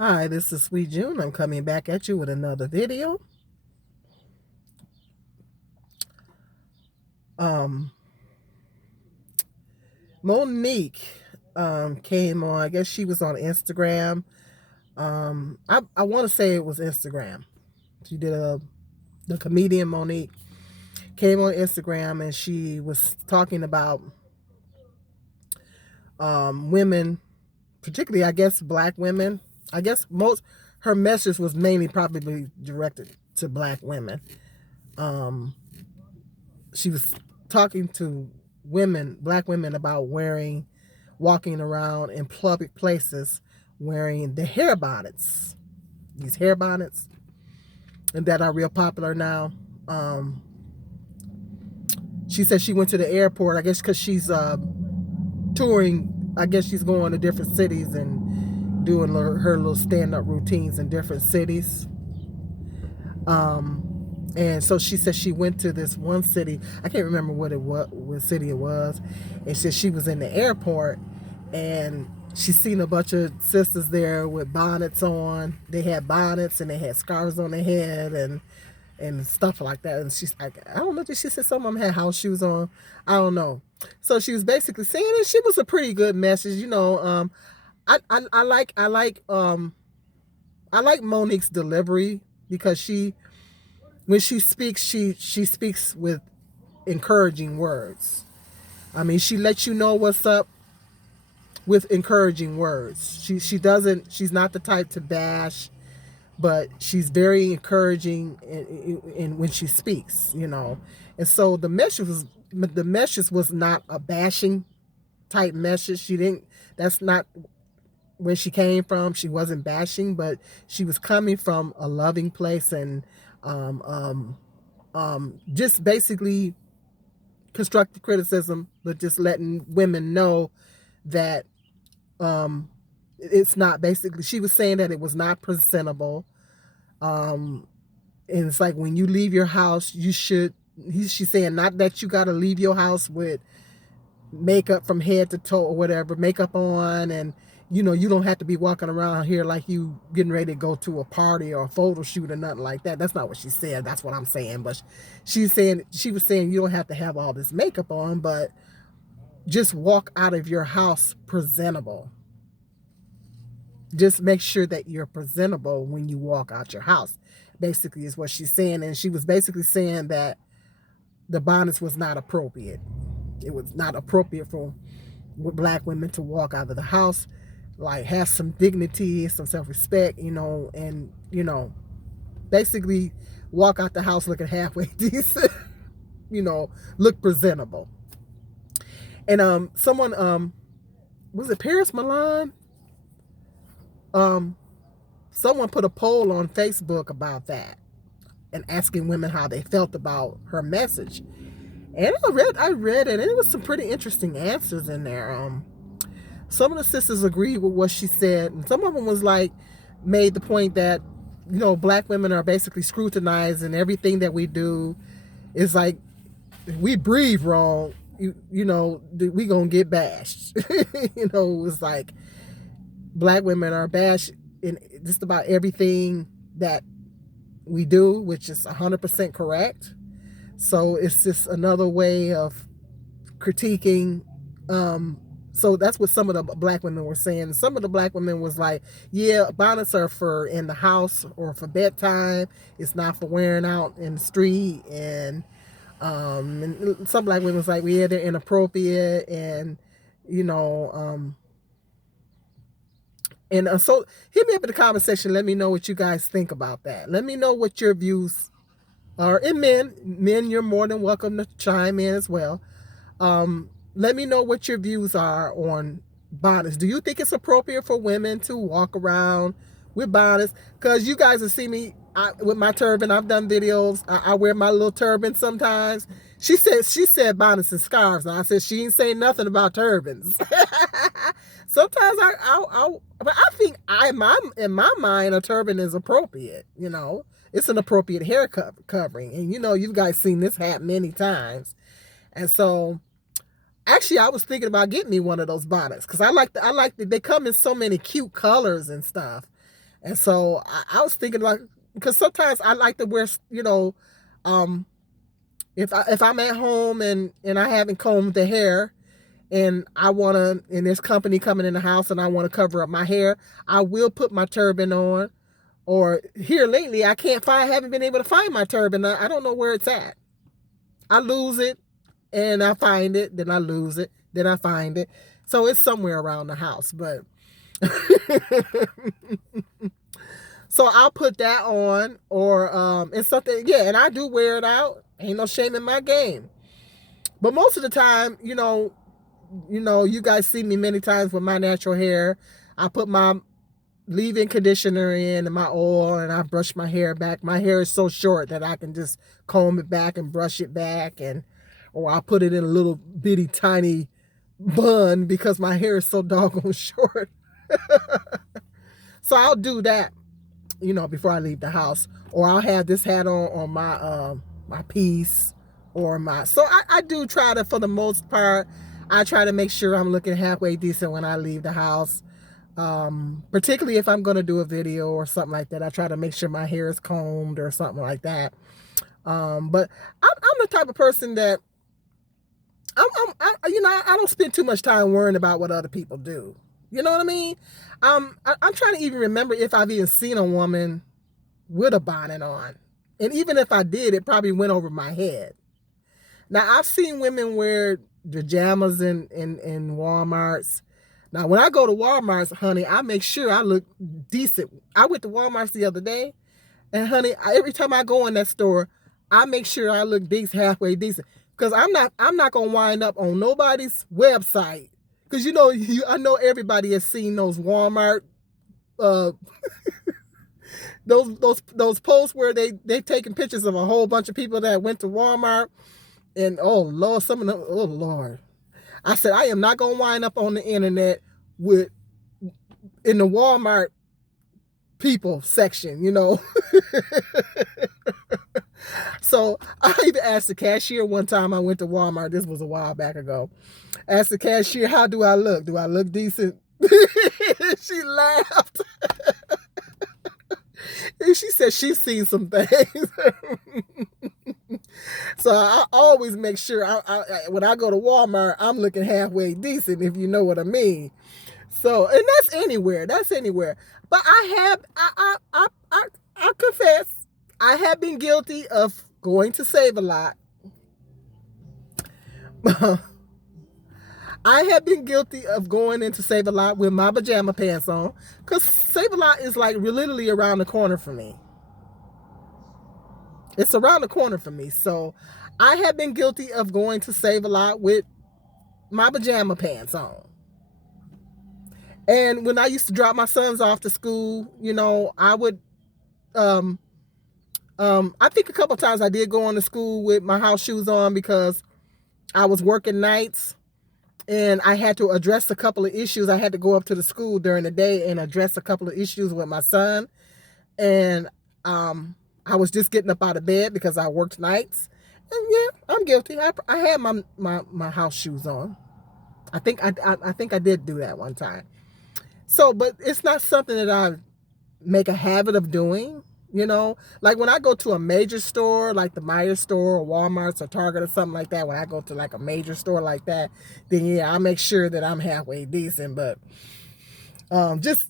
Hi, this is Sweet June. I'm coming back at you with another video. Um, Monique came on. I guess she was on Instagram. I want to say it was Instagram. She did the comedian Monique came on Instagram and she was talking about women, particularly I guess black women. I guess most her message was mainly probably directed to black women. Um, she was talking to black women, about walking around in public places wearing the hair bonnets, these hair bonnets, and that are real popular now. She said she went to the airport, I guess, because she's touring. I guess she's going to different cities and doing her little stand-up routines in different cities. And so she said she went to this one city. I can't remember what city it was. And said she was in the airport and she seen a bunch of sisters there with bonnets on. They had bonnets and they had scarves on their head and stuff like that. And she's like, I don't know. She said some of them had house shoes on. I don't know. So she was basically saying it. She was a pretty good message, you know. I like Monique's delivery because when she speaks, she speaks with encouraging words. I mean, she lets you know what's up with encouraging words. She's not the type to bash, but she's very encouraging in when she speaks, you know. And so the message was not a bashing type message. She didn't. That's not where she came from. She wasn't bashing, but she was coming from a loving place and um, um, just basically constructive criticism, but just letting women know that it's not basically. She was saying that it was not presentable, and it's like when you leave your house, you should. She's saying not that you got to leave your house with makeup from head to toe or whatever, makeup on, and you know you don't have to be walking around here like you getting ready to go to a party or a photo shoot or nothing like that. That's not what she said. That's what I'm saying. But she was saying you don't have to have all this makeup on, but just walk out of your house presentable. Just make sure that you're presentable when you walk out your house. Basically, is what she's saying, and she was basically saying that the bonnets was not appropriate. It was not appropriate for black women to walk out of the house, like have some dignity, some self-respect, you know, and you know, basically walk out the house looking halfway decent, you know, look presentable. And someone was it Paris Milan? Um, Someone put a poll on Facebook about that and asking women how they felt about her message. And I read it, and it was some pretty interesting answers in there. Some of the sisters agreed with what she said, and some of them was like made the point that you know black women are basically scrutinized, and everything that we do is like if we breathe wrong, you know we gonna get bashed. You know, it's like black women are bashed in just about everything that we do, which is 100% correct. So it's just another way of critiquing. So that's what some of the black women were saying. Some of the black women was like, yeah, bonnets are for in the house or for bedtime. It's not for wearing out in the street. And some black women was like, well, yeah, they're inappropriate. And, you know, so hit me up in the comment section. Let me know what you guys think about that. Let me know what your views are. And men, you're more than welcome to chime in as well. Let me know what your views are on bonnets. Do you think it's appropriate for women to walk around with bonnets? Because you guys have seen me with my turban. I've done videos. I wear my little turban sometimes. She said bonnets and scarves, and I said she ain't saying nothing about turbans. Sometimes but I think in my mind a turban is appropriate. You know, it's an appropriate hair covering, and you know you guys seen this hat many times, and so. Actually, I was thinking about getting me one of those bonnets because I like they come in so many cute colors and stuff. And so I was thinking like, because sometimes I like to wear, um, if I'm at home and I haven't combed the hair, and I want to, and there's company coming in the house and I want to cover up my hair, I will put my turban on. Or here lately, I haven't been able to find my turban. I don't know where it's at. I lose it and I find it, then I lose it, then I find it. So it's somewhere around the house, but so I'll put that on, or it's something, yeah, and I do wear it out. Ain't no shame in my game. But most of the time, you guys see me many times with my natural hair. I put my leave-in conditioner in and my oil, and I brush my hair back. My hair is so short that I can just comb it back and brush it back, or I put it in a little bitty tiny bun because my hair is so doggone short. So I'll do that, before I leave the house. Or I'll have this hat on my piece, or my. So I do try to, for the most part, I try to make sure I'm looking halfway decent when I leave the house. Particularly if I'm going to do a video or something like that, I try to make sure my hair is combed or something like that. But I'm the type of person that I don't spend too much time worrying about what other people do. You know what I mean? I'm trying to even remember if I've even seen a woman with a bonnet on. And even if I did, it probably went over my head. Now, I've seen women wear pajamas in Walmarts. Now, when I go to Walmart's, honey, I make sure I look decent. I went to Walmart's the other day, and honey, every time I go in that store, I make sure I look decent, halfway decent. Because I'm not gonna wind up on nobody's website. Because I know everybody has seen those Walmart, uh, those posts where they taking pictures of a whole bunch of people that went to Walmart, and oh Lord, some of them, oh Lord. I said, I am not going to wind up on the internet in the Walmart people section, So I even asked the cashier one time I went to Walmart. This was a while back ago. Asked the cashier, how do I look? Do I look decent? She laughed. And she said she's seen some things. So I always make sure when I go to Walmart, I'm looking halfway decent, if you know what I mean. So, and that's anywhere. That's anywhere. But I confess, I have been guilty of going to Save-A-Lot. I have been guilty of going into Save-A-Lot with my pajama pants on, because Save-A-Lot is like literally around the corner for me. It's around the corner for me. So I have been guilty of going to Save-A-Lot with my pajama pants on. And when I used to drop my sons off to school, I would, I think a couple of times I did go on to school with my house shoes on because I was working nights and I had to address a couple of issues. I had to go up to the school during the day and address a couple of issues with my son. And, I was just getting up out of bed because I worked nights. And yeah, I'm guilty. I had my house shoes on. I think I did do that one time. So, but it's not something that I make a habit of doing, Like when I go to a major store, like the Meijer store or Walmart's or Target or something like that, when I go to like a major store like that, then yeah, I make sure that I'm halfway decent. But just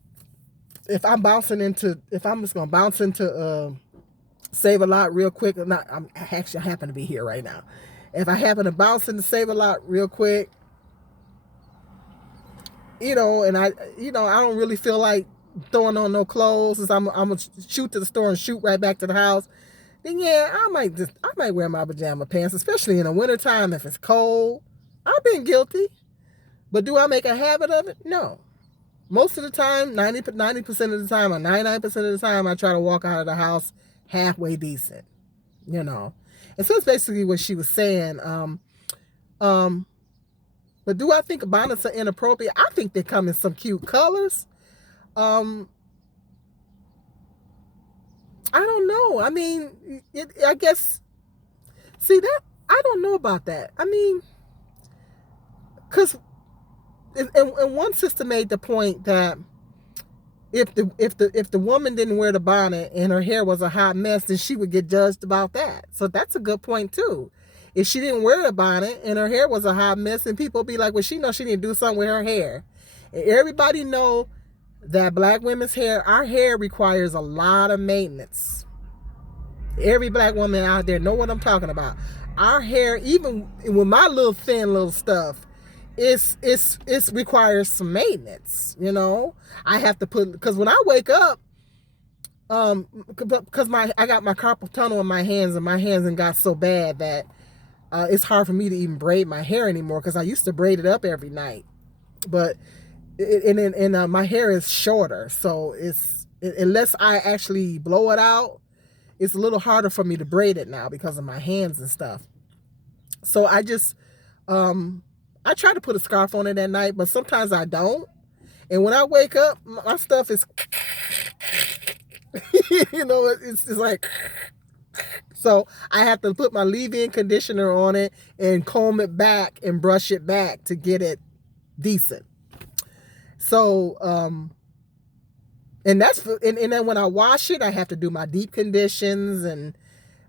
if I'm just gonna bounce into Save-A-Lot real quick. I happen to be here right now. If I happen to bounce into Save-A-Lot real quick, and I don't really feel like throwing on no clothes, as I'm gonna shoot to the store and shoot right back to the house, then yeah, I might wear my pajama pants, especially in the wintertime if it's cold. I've been guilty. But do I make a habit of it? No. Most of the time, 90% of the time, or 99% of the time, I try to walk out of the house halfway decent, And so that's basically what she was saying. But do I think bonnets are inappropriate? I think they come in some cute colors. I don't know. I mean, I guess, see that, I don't know about that. I mean, because, and one sister made the point that if the woman didn't wear the bonnet and her hair was a hot mess, then she would get judged about that. So that's a good point too. If she didn't wear the bonnet and her hair was a hot mess, and people be like, well, she knows she need to do something with her hair. And everybody know that black women's hair, our hair requires a lot of maintenance. Every black woman out there know what I'm talking about. Our hair, even with my little thin little stuff, it's requires some maintenance. You know, I have to put, because when I wake up, because I got my carpal tunnel in my hands, and my hands got so bad that it's hard for me to even braid my hair anymore, because I used to braid it up every night, but my hair is shorter, so unless I actually blow it out, it's a little harder for me to braid it now because of my hands and stuff. So I just I try to put a scarf on it at night, but sometimes I don't. And when I wake up, my stuff is you know, it's like, so I have to put my leave-in conditioner on it and comb it back and brush it back to get it decent. So and that's and then when I wash it, I have to do my deep conditions, and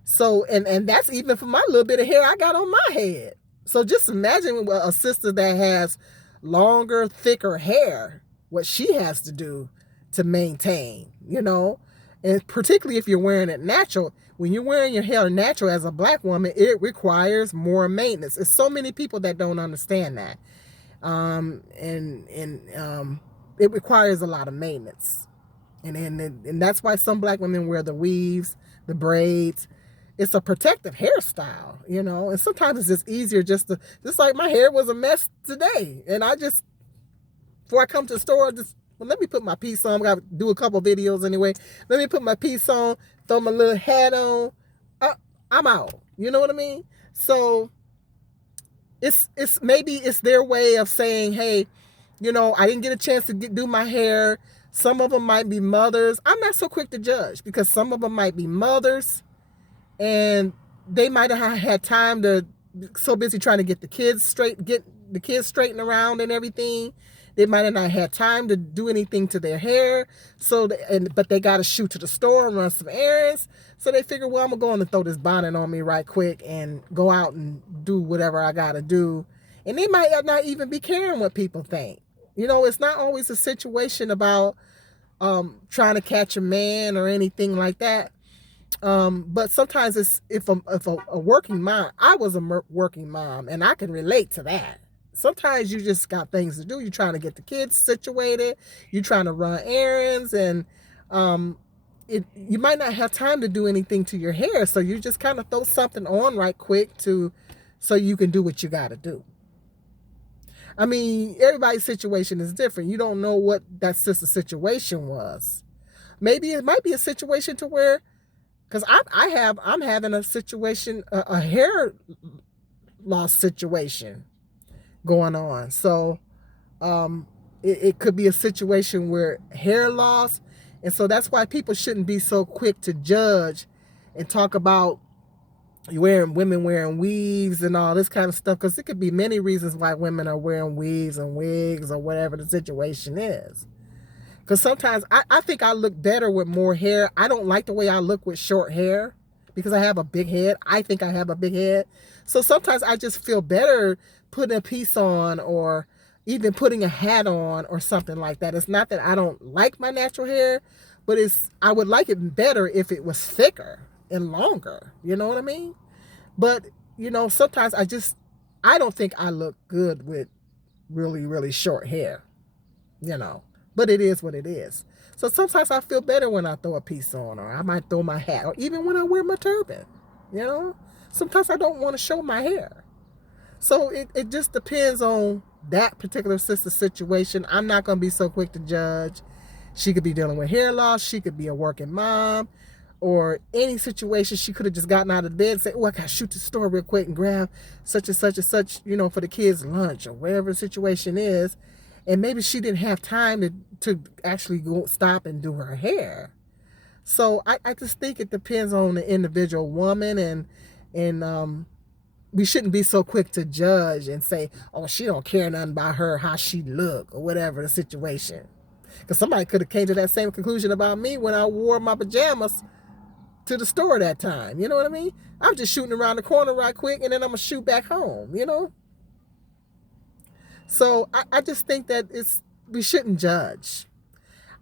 so and that's even for my little bit of hair I got on my head. So just imagine a sister that has longer, thicker hair, what she has to do to maintain, you know. And particularly if you're wearing it natural, when you're wearing your hair natural as a black woman, it requires more maintenance. There's so many people that don't understand that. It requires a lot of maintenance. And that's why some black women wear the weaves, the braids. It's a protective hairstyle, you know. And sometimes it's just easier just like my hair was a mess today. And I just, before I come to the store, let me put my piece on. I'm going to do a couple videos anyway. Let me put my piece on, throw my little hat on. I'm out. You know what I mean? So it's maybe it's their way of saying, hey, you know, I didn't get a chance to do my hair. Some of them might be mothers. I'm not so quick to judge, because some of them might be mothers and they might have had time to, so busy trying to get the kids straightened around and everything. They might have not had time to do anything to their hair. But they got to shoot to the store and run some errands. So they figure, well, I'm going to go on and throw this bonnet on me right quick and go out and do whatever I got to do. And they might not even be caring what people think. You know, it's not always a situation about trying to catch a man or anything like that. But sometimes it's if a working mom. I was a working mom, and I can relate to that. Sometimes you just got things to do. You're trying to get the kids situated. You're trying to run errands, and you might not have time to do anything to your hair. So you just kind of throw something on right quick so you can do what you got to do. I mean, everybody's situation is different. You don't know what that sister's situation was. Maybe it might be a situation to where, because I'm having a situation, a hair loss situation going on. So it could be a situation where hair loss. And so that's why people shouldn't be so quick to judge and talk about women wearing weaves and all this kind of stuff, because it could be many reasons why women are wearing weaves and wigs or whatever the situation is. Because sometimes I think I look better with more hair. I don't like the way I look with short hair because I have a big head. I think I have a big head. So sometimes I just feel better putting a piece on, or even putting a hat on or something like that. It's not that I don't like my natural hair, but I would like it better if it was thicker and longer. You know what I mean? But, you know, sometimes I don't think I look good with really, really short hair, you know. But it is what it is. So sometimes I feel better when I throw a piece on, or I might throw my hat, or even when I wear my turban, you know. Sometimes I don't want to show my hair. So it just depends on that particular sister's situation. I'm not going to be so quick to judge. She could be dealing with hair loss. She could be a working mom, or any situation. She could have just gotten out of bed and said, oh, I got to shoot to the store real quick and grab such and such and such, you know, for the kids' lunch, or whatever the situation is. And maybe she didn't have time to actually go stop and do her hair. So I just think it depends on the individual woman, and we shouldn't be so quick to judge and say, oh, she don't care nothing about how she look, or whatever the situation. Because somebody could have came to that same conclusion about me when I wore my pajamas to the store that time. You know what I mean? I'm just shooting around the corner right quick, and then I'm going to shoot back home, you know? So I just think that we shouldn't judge.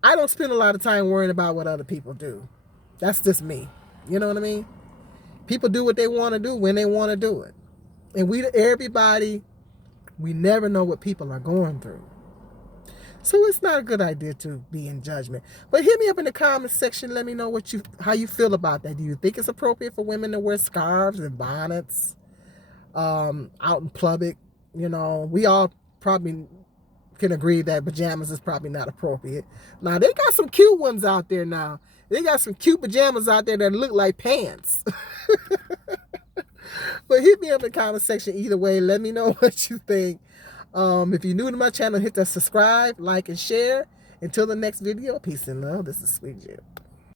I don't spend a lot of time worrying about what other people do. That's just me. You know what I mean? People do what they want to do when they want to do it. And everybody, we never know what people are going through. So it's not a good idea to be in judgment. But hit me up in the comment section. Let me know how you feel about that. Do you think it's appropriate for women to wear scarves and bonnets out in public? You know, we all probably can agree that pajamas is probably not appropriate. Now, they got some cute ones out there now. They got some cute pajamas out there that look like pants. But hit me up in the comment section either way. Let me know what you think. If you're new to my channel, hit that subscribe, like, and share. Until the next video, peace and love. This is Sweet Jill.